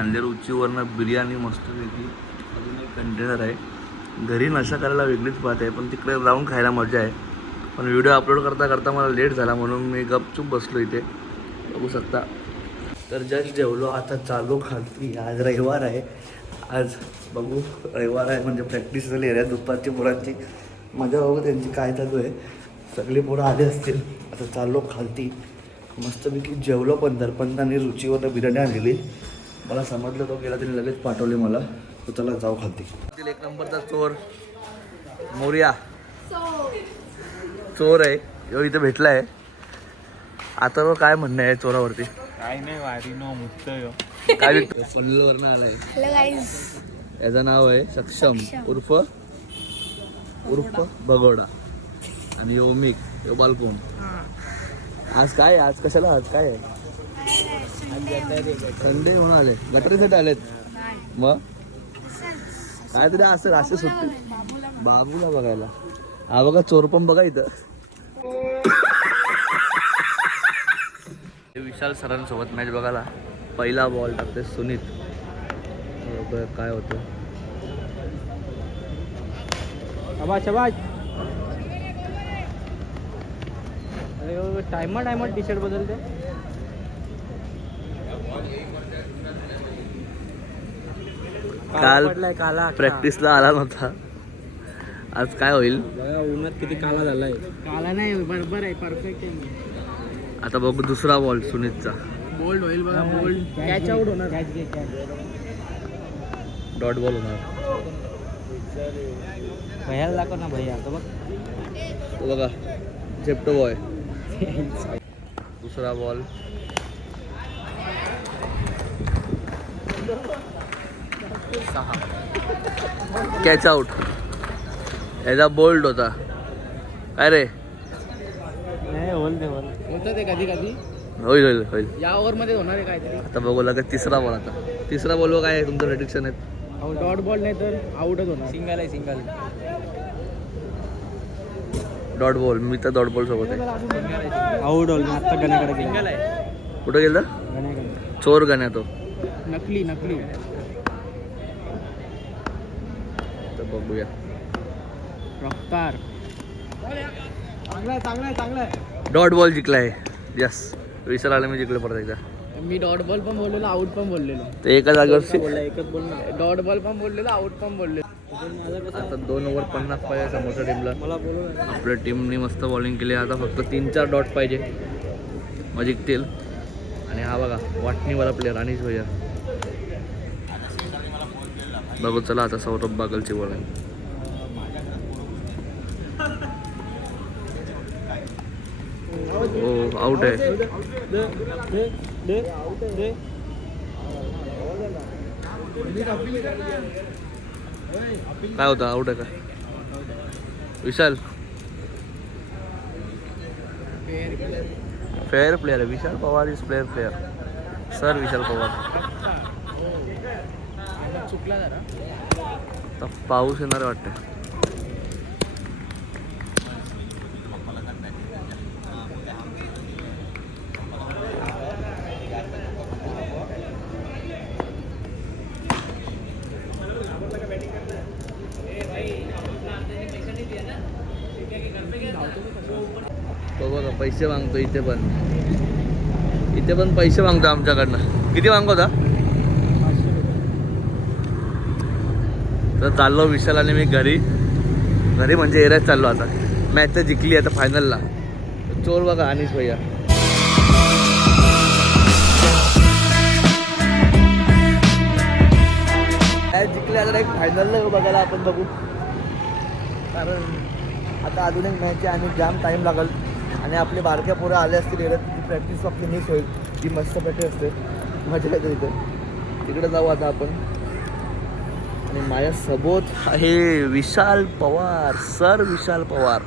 आणले रुचीवरनं बिर्याणी मस्तपैकी. अजून एक कंटेनर आहे. घरी नशा करायला वेगळीच बात आहे, पण तिकडे जाऊन खायला मजा आहे. पण व्हिडिओ अपलोड करता करता मला लेट झाला म्हणून मी गपचूप बसलो इथे, बघू शकता. तर जस्ट जेवलो, आता चालू खाली. आज रविवार आहे, आज बघू रविवार आहे म्हणजे प्रॅक्टिस झाली आहे दुपारची पोरांची. मजा बघू त्यांची काय चालू आहे. सगळी पोरं आले असतील. आता चाललो खालती, मस्तपैकी जेवलो. पण दरपंतांनी रुचीवरनं बिर्याणी आणलेली. मला समजलं तो गेला, त्यांनी लगेच पाठवले मला. तर चला जाऊ खालती. एक नंबरचा चोर मोर्या चोर आहे यो, इथे भेटला आहे. आता काय म्हणणं आहे चोरावरती? काय नाही, वारी नो मुक्त काय विकतो? पल्लूवरनं आलाय. हॅलो गाईज, याचं नाव आहे सक्षम उर्फ भगोडा आणि ओमिक यो बालकोन. आज काय, आज कशाला, आज काय आहे? संडे म्हणून आले, गटरीसाठी आलेत. मग काय तरी असं असे सुट्टी बाबूला बघायला. हा बघा चोर पण बघा इथं. विशाल सरांसोबत मॅच बघायला. पहिला बॉल टाकते सुनीत. काय होतं? शाबाश शाबाश. टायमर टी शर्ट बदलते. काल प्रॅक्टिसला आला नव्हता, आज काय होईल? उन्हात किती काला झालाय. काला नाही, बरोबर आहे, परफेक्ट आहे. आता बघू दुसरा बॉल सुनीतचा. बोल्ड होईल बघा, बोल्ड. कॅच आउट होणार, डॉट बॉल होणार. भैयाला दाखव ना भैया. तो बघ, तो बघा झेप्टो बॉय. दुसरा बॉल. Catch out. याचा बोल्ड होता. काय रे? नाही होतं ते कधी कधी. होईल होईल होईल, या ओव्हर मध्ये होणार आहे काहीतरी. आता बघू लागत तिसरा बॉल. आता तिसरा बॉल काय आहे तुमचं प्रेडिक्शन आहे? डॉट बॉल नाही तर आउटच होणार. सिंगल आहे, सिंगल. Dot ball. मी तर डॉट बॉल सोबत आहे. आउट होईल. आता गण्याकडे सिंगल आहे. कुठं गेलं? गण्याकडे. चोर गण्या तो. नकली तर बघूया. रफ्तार. चांगला आहे. Dot ball जिंकलाय. यस, विसर आला मी जिंकलो परत एकदा. मी डॉट बॉल पण बोललेलो, आउट पण बोललेलो. ते एका जागेवरची एकच बोल. डॉट बॉल पण बोललेलो, आउट पण बोललेलो. आता 2 ओव्हर 50 पाहिजे समोरच्या टीमला. मला बोलू. आपल्या टीमने मस्त बॉलिंग केली. आता फक्त 3-4 डॉट पाहिजे, मग जिंकतील. आणि हा बघा वाटणीवाला प्लेअर अनिश भैया. बघू चला आता सौरभ बागलची बॉलिंग. हो आउट आहे. काय होतं? आउट आहे का विशाल? फेअर प्लेयर आहे विशाल पवार. इज प्लेयर सर विशाल पवार. चुकला जरा. तर पाऊस येणार वाटतं. तो बघा पैसे मागतो. इथे पण पैसे मागतो आमच्याकडनं. किती मागवता? तर चाललो विशाल आणि मी घरी म्हणजे एरियात चाललो. आता मॅच तर जिंकली आता फायनलला. चोर बघा अनिश भैया. मॅच जिंकली. आता एक फायनलला बघायला आपण बघू, कारण आता अजून एक मॅच आहे आणि जाम टाईम लागेल. आणि आपले बारक्या पोरं आले असतील एरियात, ती प्रॅक्टिस आपली मिस होईल. ती मस्त प्रॅक्टिस असते, मजा येते तिथे. तिकडे जाऊ आता आपण. आणि माझ्यासोबत आहे विशाल पवार, सर विशाल पवार.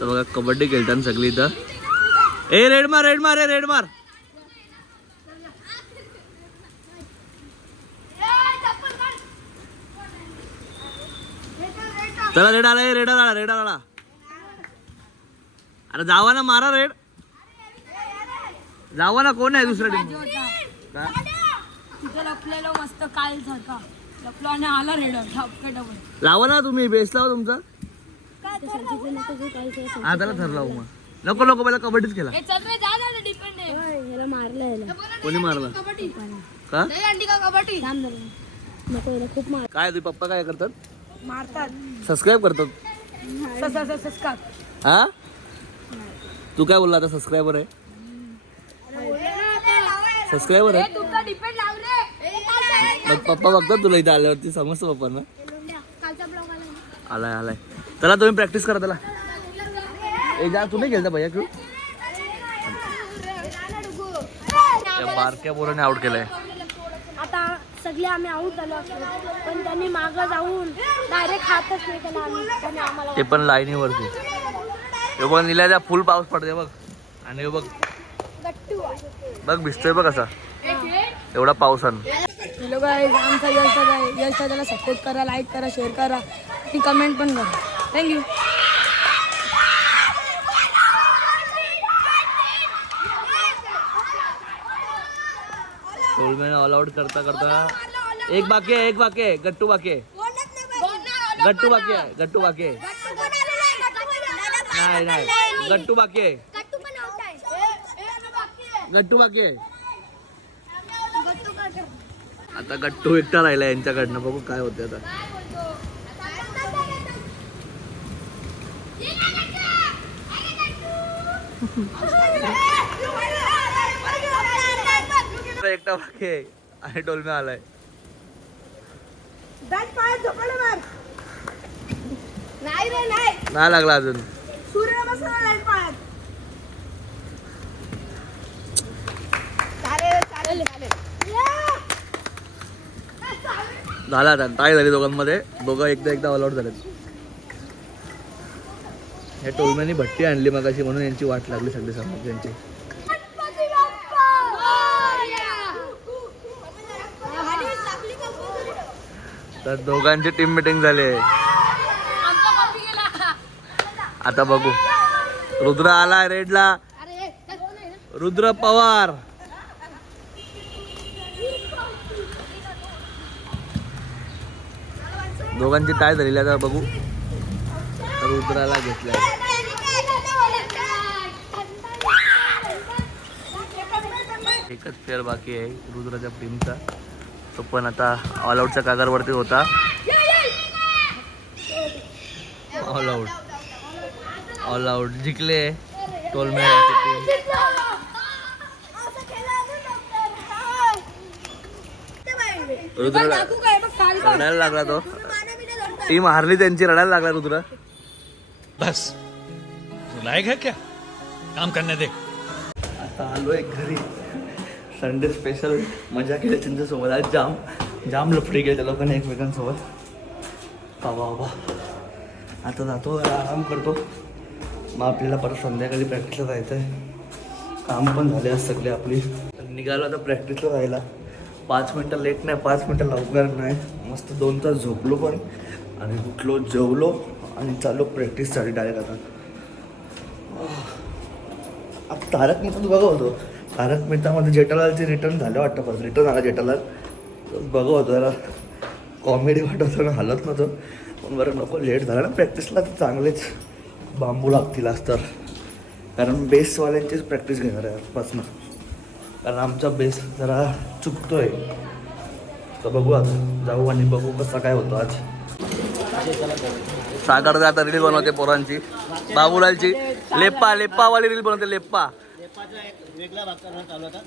तर बघा कबड्डी खेळताना सगळी इथं. ए रेड मार ए रेड मार. चला रेड आला, रेड आला. अरे जावा ना, मारा रेड. जावा ना, कोण आहे दुसऱ्या टीम? तिथे लपलेलो मस्त काल सारखा लपलो आणि आला रेडर लावा ना तुम्ही, बेस लावा तुमचा. हा त्याला ठरला मग. नको नको, पहिला कबड्डीच खेळा. कोणी मारला का? कबड्डी खूप मार काय तुझे पप्पा काय करतात? मारतात सबस्क्राईब करतात. हा तू काय बोलला आता? सबस्क्रायबर आहे, सबस्क्रायबर आहे. तुमचा डिपेंड लाव रे. मग पप्पा बघतात तुला इथे आल्यावरती, समजतं पप्पांना. कालचा ब्लॉग आला. आलाय चला तुम्ही प्रॅक्टिस करा त्याला. ए जा, तू नाही खेळता भैया क्यू? त्या बारक्या पोराने आउट केलाय. आता सगळे आम्ही आऊट झालो असतो पण त्यांनी मागं जाऊन डायरेक्ट हातच नाही केला त्यांनी आम्हाला. ते पण लाईनीवरती. हे बघ निलाच्या फुल पाऊस पडते बघ. आणि हे बग भिजतोय बघ असा एवढा पावसानं. हॅलो गाईज, आमचा यश त्याला सपोर्ट करा, लाईक करा, शेअर करा आणि कमेंट पण करा. थँक्यू. टोलमॅन ऑल आउट करता करता एक बाकी आहे गट्टू बाकी आहे. गट्टू बाकी आहे नाही गट्टू बाकी आहे. आता गट्टू एकटा राहिला यांच्याकडनं. बघू काय होते आता. एकटा बाकी आहे आणि टोलमॅन आलाय. नाही लागला अजून. झाला आता काय झाली दोघांमध्ये. दोघं एकदा ऑल आउट झालेत. या टोलमॅननी भट्टी आणली मगाशी म्हणून यांची वाट लागली सगळी समोर यांची. तर दोघांची टीम मिटिंग झाली. आता बघू. रुद्र आला रेडला. रुद्र पवार. दोघांची टाय झालेली आता बघू. रुद्राला घेतलाय. एकच फेअर बाकी आहे रुद्राच्या टीमचा. तो पण आता ऑल आउटच्या कागारवरती होता. ऑल आउट जिंकले टोलमॅन टीम. रुद्र रडायला लागला तो. टीम हारली त्यांची, रडायला लागला रुद्र. बस लायक है क्या काम करने दे. आता आलोय घरी. संडे स्पेशल मजा केली त्यांच्यासोबत. आज जाम लफडी केली त्या लोकांनी एकमेकांसोबत. बाबा आता जातो, आराम करतो. मग आपल्याला परत संध्याकाळी प्रॅक्टिसला जायचं आहे. काम पण झाले आज सगळे आपली. निघालो आता प्रॅक्टिसला जायला. 5 मिनटं लेट नाही, 5 मिनटं लवकर नाही. मस्त 2 तास झोपलो पण आणि उठलो, जेवलो आणि चाललो प्रॅक्टिससाठी डायरेक्ट. आता तारक मेहता बघा होतो. तारक मेहतामध्ये जेठालालचे रिटर्न झाले वाटतं. परत रिटर्न आला जेठालाल. बघा होतं जरा कॉमेडी वाटत होतं ना, हलत नव्हतं. पण बरं नको, लेट झाला ना प्रॅक्टिसला. तर चांगलेच बांबू लागतील आज तर. कारण बेसवाल्यांचीच प्रॅक्टिस घेणार आहे आजपासून. कारण आमचा बेस जरा चुकतोय. तर बघू आता, जाऊ आणि बघू कसा काय होतो आज. सागर आता रील बनवते पोरांची. बाबूलालची लेप्पावाली रील बनवते. लेप्पा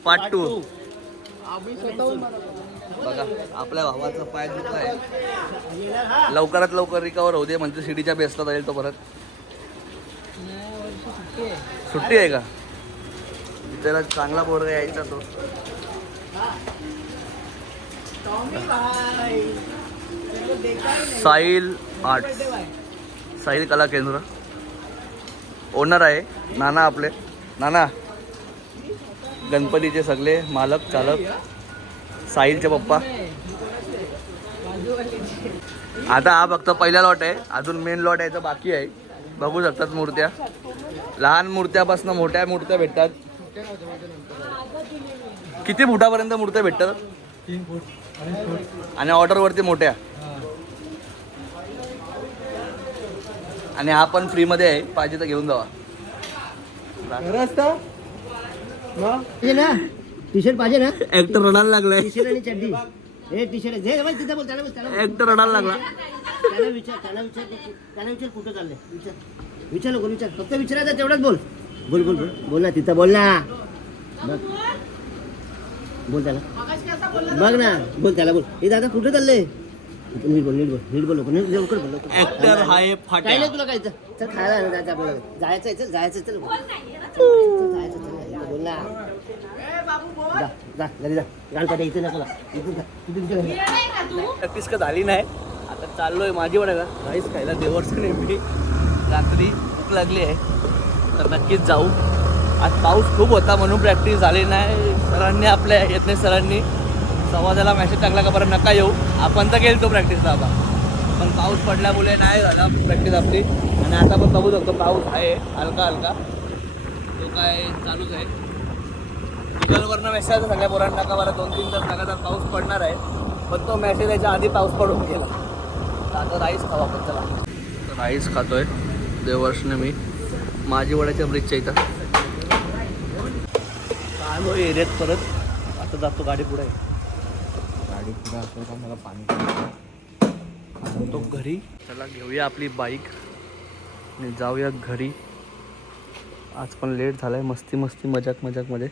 पार्ट 2. बघा आपल्या भावाचा पाय दुखलाय. लवकरात लवकर रिकवर होऊ दे म्हणजे शिडीच्या बेसला जाईल तो परत. सुट्टी आहे का? त्याला चांगला पोरगा यायचा तो. साहिल आर्ट्स, साहिल कला केंद्र. ओनर आहे नाना आपले. नाना गणपतीचे सगळे मालक चालक. साहिलचे पप्पा. आता हा फक्त पहिला लॉट आहे. अजून मेन लॉट यायचं बाकी आहे. बघू शकतात मूर्त्या. लहान मूर्त्यापासून मोठ्या मूर्त्या भेटतात. किती फुटापर्यंत मूर्त्या भेटतात? 3 फूट 5 फूट. आणि ऑर्डरवरती मोठ्या. आणि हा पण फ्रीमध्ये आहे, पाहिजे तर घेऊन जावा. टी शर्ट पाहिजे ना? ऍक्टर रडायला लागलाय. टी शर्ट आणि चड्डी. हे टी शर्ट तिथं बोल त्याला ऍक्टर रडायला लागला. त्याला विचार कुठं चाललंय विचार नको विचार फक्त विचारायचं तेवढंच बोल बोल बोल बोल बोल ना तिथं बोल ना बघ बोल त्याला बघ ना बोल त्याला बोल हे दादा कुठं चाललंय नीट बोल लवकर बोल ऍक्टर हाय काय फाट्या. नाही तुला काय चल खायला जायचं आपल्याला जायचं चल बोल ना जा घरी जा गाणपाट्या इथे नको इथे जा तिथे तुझ्या घरी प्रॅक्टिस का झाली नाही. आता चाललोय माझी वाटायला राईस खायला देवर्षी नेहमी. रात्री भूक लागली आहे तर नक्कीच जाऊ. आज पाऊस खूप होता म्हणून प्रॅक्टिस झाली नाही. सरांनी आपल्या येत नाही सरांनी संवादाला मेसेज टाकला का बरं नका येऊ. आपण तर गेलो प्रॅक्टिसला आता पण पाऊस पडल्यामुळे नाही झाला प्रॅक्टिस आपली. आणि आता पण बघू शकतो पाऊस आहे हलका हलका तो काय चालूच आहे. गुगलवरनं मेसेज आहे सगळ्या पोरांना का बरं 2-3 तास लगातार पाऊस पडणार आहे. पण तो मेसेज याच्या आधी पाऊस पडून गेला. आता राईस खावा आपण चला. राईस खातोय देवर्षने मी माझी वड्याच्या ब्रिजच्या इथं आलो एरियात परत. आता जातो गाडी पुढे गाडी पुढे असतो का मला पाणी तो घरी. चला घेऊया आपली बाईक आणि जाऊया घरी. आज पण लेट झालाय. मस्ती मजाकमध्ये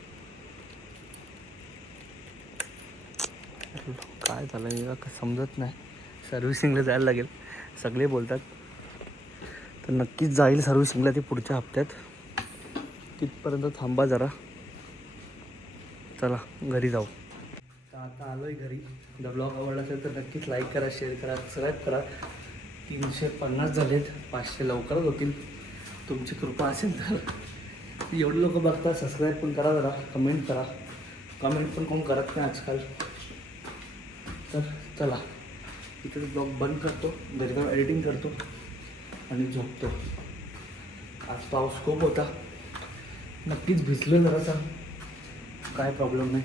काय झालं समजत नाही. सर्व्हिसिंगला जायला लागेल सगळे बोलतात तर नक्कीच जाईल सर्व्हिसिंगला ती पुढच्या हप्त्यात. तिथपर्यंत थांबा जरा. चला घरी जाऊ. तर आता आलोय घरी. जर ब्लॉग आवडला असेल तर नक्कीच लाईक करा, शेअर करा, सबस्क्राईब करा. 350 झालेत. 500 लवकरच होतील तुमची कृपा असेल तर. एवढे लोक बघतात सबस्क्राईब पण करा जरा. कमेंट करा. कमेंट पण कोण करत नाही आजकाल. तर चला इकडे ब्लॉग बंद करतो. घरी जाऊन एडिटिंग करतो आणि झोपतो. आज पाऊस खूप होता. नक्कीच भिजलो जरासा. काय प्रॉब्लेम नाही.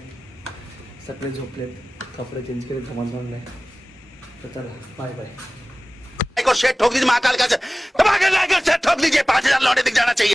सगळे झोपलेत. कपडे चेंज केले जमणार नाही. तर चला बाय बाय. को शेट ठोक दीजिए महाकाल का से ठोक दीजिए 5000 लौटे दिख जाना चाहिए.